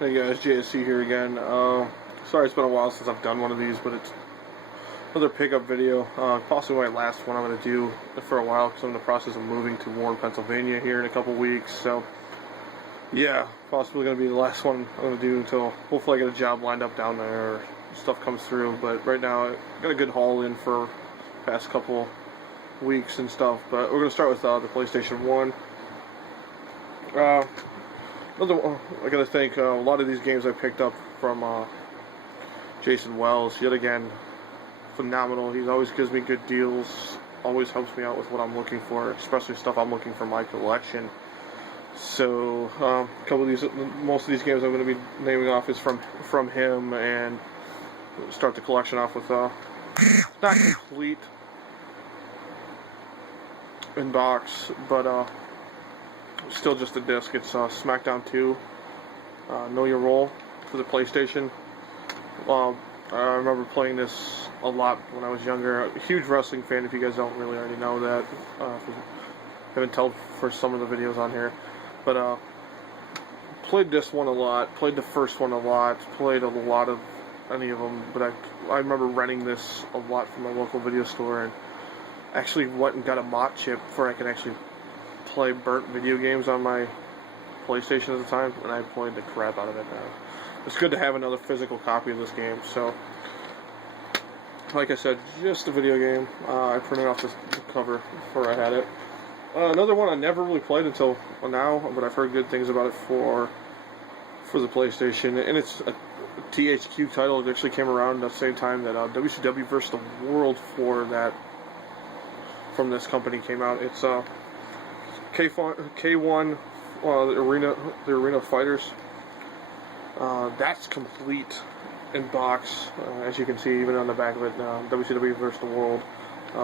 Hey guys, JSC here again. Sorry it's been a while since I've done one of these, but it's another pickup video. Possibly my last one I'm going to do for a while because I'm in the process of moving to Warren, Pennsylvania here in a couple weeks. So, yeah, possibly going to be the last one I'm going to do until hopefully I get a job lined up down there or stuff comes through. But right now, I got a good haul in for the past couple weeks and stuff. But we're going to start with the PlayStation 1. I gotta thank a lot of these games I picked up from Jason Wells. Yet again, phenomenal. He always gives me good deals. Always helps me out with what I'm looking for, especially stuff I'm looking for my collection. So, most of these games I'm going to be naming off is from him, and start the collection off with not complete in box, but still just a disc. It's SmackDown 2, Know Your Role for the PlayStation. I remember playing this a lot when I was younger. A huge wrestling fan, if you guys don't really already know that. Haven't told for some of the videos on here. But played this one a lot, played the first one a lot, played a lot of any of them. But I remember renting this a lot from my local video store, and actually went and got a MOT chip where I could actually play burnt video games on my PlayStation at the time, and I played the crap out of it. It's good to have another physical copy of this game. So, like I said, just a video game. I printed off the cover before I had it. Another one I never really played until now, but I've heard good things about it for the PlayStation, and it's a THQ title. It actually came around at the same time that WCW vs. the World for that from this company came out. It's K1, the Arena Fighters. That's complete in box, as you can see, even on the back of it. WCW vs. the World,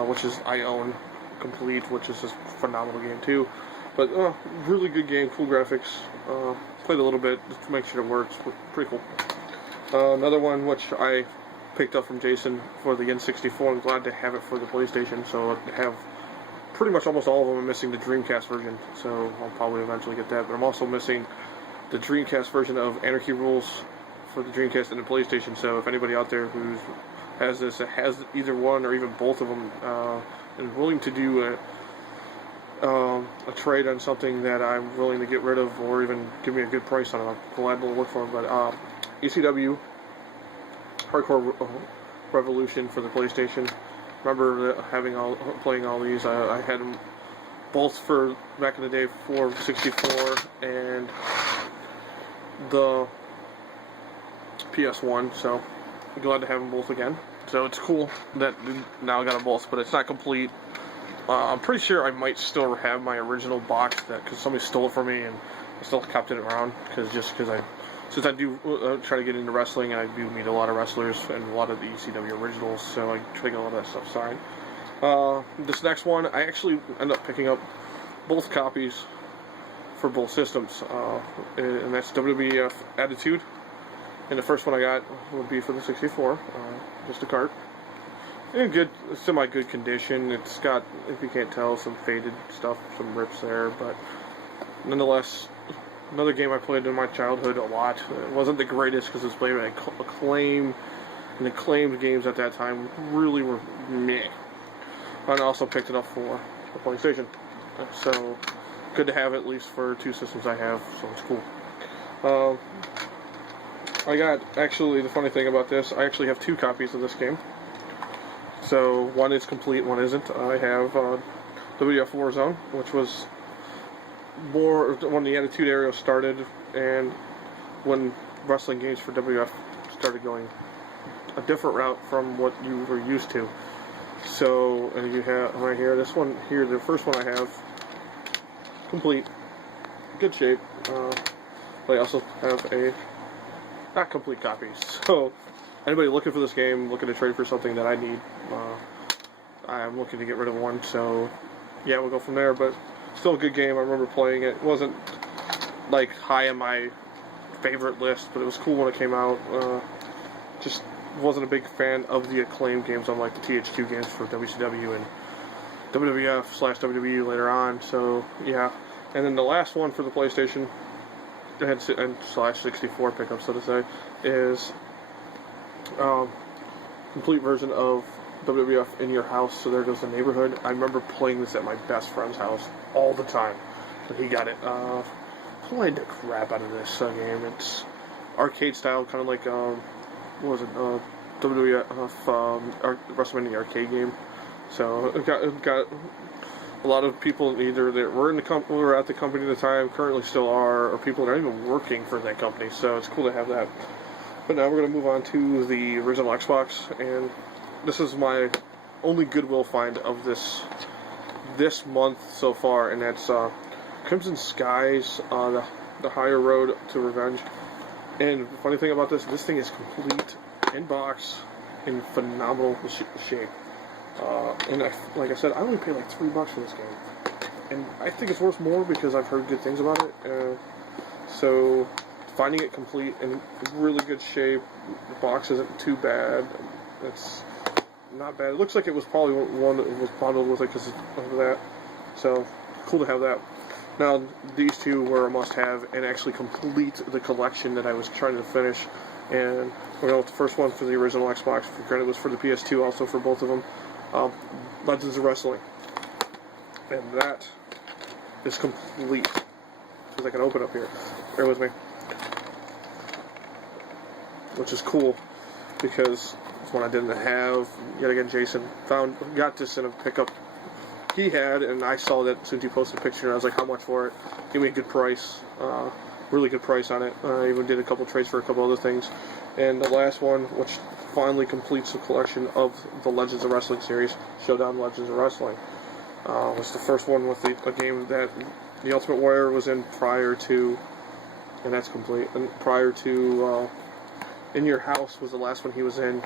which is I own complete, which is a phenomenal game too. But really good game, cool graphics. Played a little bit just to make sure it works. Pretty cool. Another one which I picked up from Jason for the N64. I'm glad to have it for the PlayStation, so I have pretty much almost all of them. I'm missing the Dreamcast version, so I'll probably eventually get that. But I'm also missing the Dreamcast version of Anarchy Rules for the Dreamcast and the PlayStation. So if anybody out there who has this, has either one or even both of them, and willing to do a trade on something that I'm willing to get rid of, or even give me a good price on it, I'm glad to look for them. But ECW Hardcore Revolution for the PlayStation. Remember playing all these. I had them both for back in the day for 64 and the PS1. So I'm glad to have them both again. So it's cool that now I got them both, but it's not complete. I'm pretty sure I might still have my original box because somebody stole it from me, and I still kept it around since I do try to get into wrestling, and I do meet a lot of wrestlers and a lot of the ECW originals, so I try to get a lot of that stuff signed. This next one, I actually end up picking up both copies for both systems, and that's WWF Attitude. And the first one I got would be for the 64, just a cart. In good, semi-good condition. It's got, if you can't tell, some faded stuff, some rips there, but nonetheless, another game I played in my childhood a lot. It wasn't the greatest because it was played by Acclaim, and Acclaimed games at that time really were meh. And I also picked it up for the PlayStation. So, good to have at least for two systems I have, so it's cool. I got, actually, the funny thing about this, I actually have two copies of this game. So, one is complete, one isn't. I have WWF Warzone, which was more when the Attitude Era started, and when wrestling games for WWF started going a different route from what you were used to. So, and you have right here, this one here, the first one I have, complete, good shape. But I also have a not complete copy. So, anybody looking for this game, looking to trade for something that I need, I'm looking to get rid of one. So, yeah, we'll go from there. But still a good game. I remember playing it. It wasn't like high on my favorite list, but it was cool when it came out. Just wasn't a big fan of the Acclaim games, unlike the THQ games for WCW and WWF/WWE later on. So yeah, and then the last one for the PlayStation and slash 64 pickup, so to say, is complete version of WWF In Your House, So There Goes the Neighborhood. I remember playing this at my best friend's house all the time when he got it. Played the crap out of this game. It's arcade style, kind of like what was it? WWF WrestleMania arcade game. So it got a lot of people either that were in the were at the company at the time, currently still are, or people that are even working for that company. So it's cool to have that. But now we're going to move on to the original Xbox, and this is my only Goodwill find of this month so far, and that's Crimson Skies, the Higher Road to Revenge. And the funny thing about this thing is complete in box, in phenomenal shape. And like I said, I only paid like $3 for this game, and I think it's worth more because I've heard good things about it. So finding it complete in really good shape, the box isn't too bad. It's not bad. It looks like it was probably one that was bundled with it because of that. So cool to have that. Now these two were a must-have and actually complete the collection that I was trying to finish. And we're going with the first one for the original Xbox. For credit, was for the PS2, also for both of them. Legends of Wrestling, and that is complete. Because I can open up here. Bear with me. Which is cool because it's one I didn't have. Yet again, Jason got this in a pickup he had, and I saw that since he posted a picture, and I was like, how much for it? Give me a good price. Really good price on it. I even did a couple trades for a couple other things. And the last one, which finally completes the collection of the Legends of Wrestling series, Showdown Legends of Wrestling, was the first one with a game that the Ultimate Warrior was in prior to, and that's complete, and prior to In Your House was the last one he was in.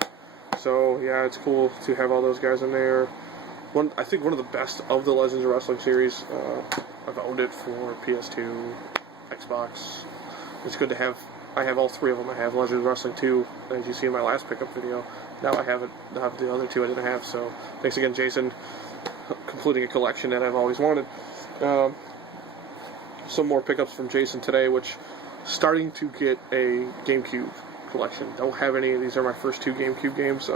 So yeah, it's cool to have all those guys in there. I think one of the best of the Legends of Wrestling series. I've owned it for PS2, Xbox. It's good to have. I have all three of them. I have Legends of Wrestling 2, as you see in my last pickup video. Now I have the other two I didn't have. So thanks again, Jason, completing a collection that I've always wanted. Some more pickups from Jason today, which starting to get a GameCube collection. Don't have any. These are my first two GameCube games.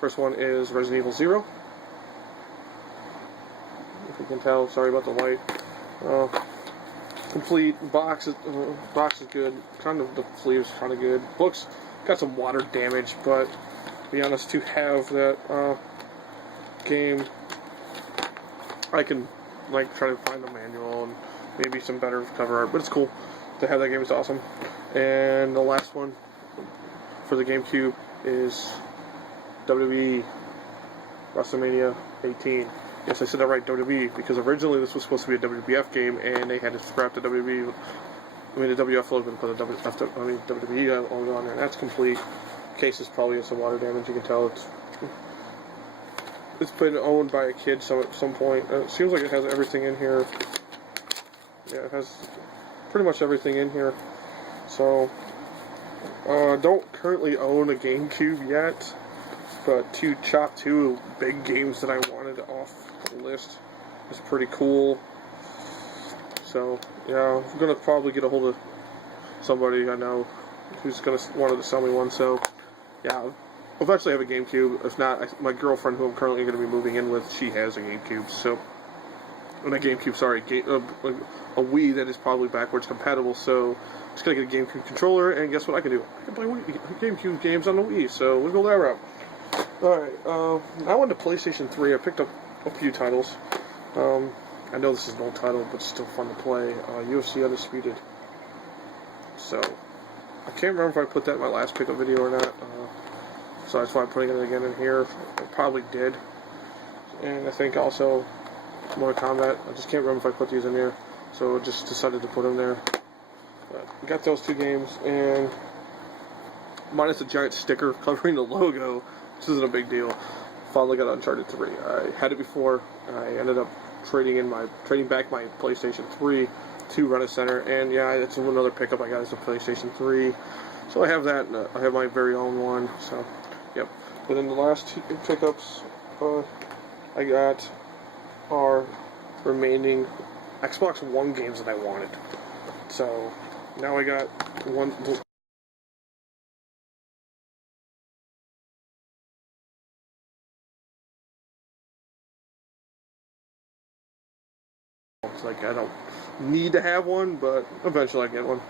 First one is Resident Evil 0. If you can tell, sorry about the light. Complete box is good. Kind of the sleeves kind of good. Books got some water damage, but to be honest, to have that game, I can like try to find a manual and maybe some better cover art, but it's cool to have that game. It's awesome. And the last one for the GameCube is WWE WrestleMania 18. Yes, I said that right, WWE, because originally this was supposed to be a WWF game, and they had to scrap the the WWF logo and put the WWE logo on there, and that's complete. Case is probably some water damage. You can tell it's been owned by a kid at some point. It seems like it has everything in here. Yeah, it has pretty much everything in here. So, don't currently own a GameCube yet, but to chop two big games that I wanted off the list is pretty cool. So, yeah, I'm going to probably get a hold of somebody I know who's going to wanted to sell me one. So, yeah, I'll eventually have a GameCube. If not, my girlfriend, who I'm currently going to be moving in with, she has a GameCube. So, not GameCube, sorry, a Wii that is probably backwards compatible. So, I'm just going to get a GameCube controller, and guess what I can do? I can play GameCube games on the Wii, so we'll go that route. Alright, I went to PlayStation 3. I picked up a few titles. I know this is an old title, but it's still fun to play. UFC Undisputed. So, I can't remember if I put that in my last pickup video or not. So that's why I'm putting it again in here. I probably did. And I think also Mortal Kombat. I just can't remember if I put these in here. So I just decided to put them there. But I got those two games, and minus a giant sticker covering the logo, which isn't a big deal. Finally got Uncharted 3. I had it before. I ended up trading back my PlayStation 3 to Rent-A-Center, and yeah, it's another pickup I got is a PlayStation 3. So I have that, and I have my very own one. So, yep. But then the last two pickups I got are remaining Xbox One games that I wanted. So, now I got one. It's like I don't need to have one, but eventually I get one.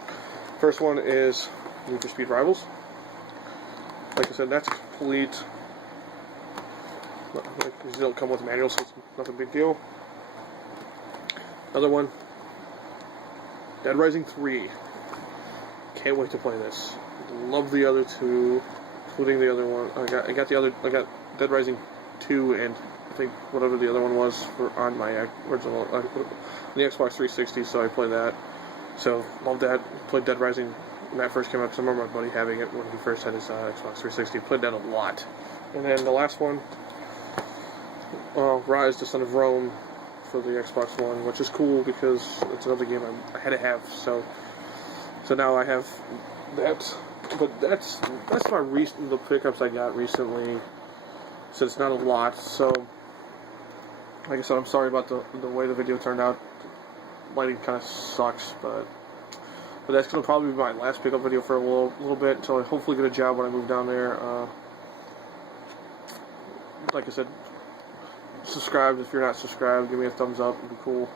First one is Need for Speed Rivals. Like I said, that's complete. These don't come with manuals, so it's nothing big deal. Another one, Dead Rising 3. Can't wait to play this. Love the other two, including the other one. I got Dead Rising 2 and I think whatever the other one was on my original the Xbox 360. So I played that. So love that. Played Dead Rising when that first came out. 'Cause I remember my buddy having it when he first had his Xbox 360. Played that a lot. And then the last one, Rise: The Son of Rome for the Xbox One, which is cool because it's another game I had to have. So now I have that. But that's the pickups I got recently. So it's not a lot. So like I said, I'm sorry about the way the video turned out. Lighting kind of sucks, but that's gonna probably be my last pickup video for a little bit until I hopefully get a job when I move down there. Like I said, subscribe if you're not subscribed. Give me a thumbs up. It'd be cool.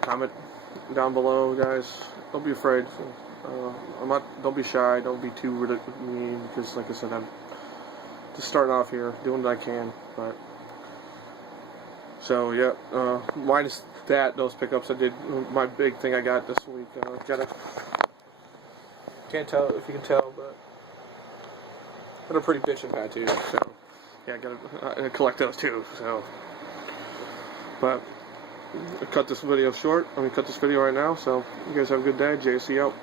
Comment down below, guys. Don't be afraid. Don't be shy. Don't be too mean because, like I said, I'm just starting off here, doing what I can. But so yeah, minus those pickups I did. My big thing I got this week. Can't tell if you can tell, but got a pretty bitchin' tattoo. So yeah, I collect those too. So, but I cut this video short. Cut this video right now. So you guys have a good day. JC out.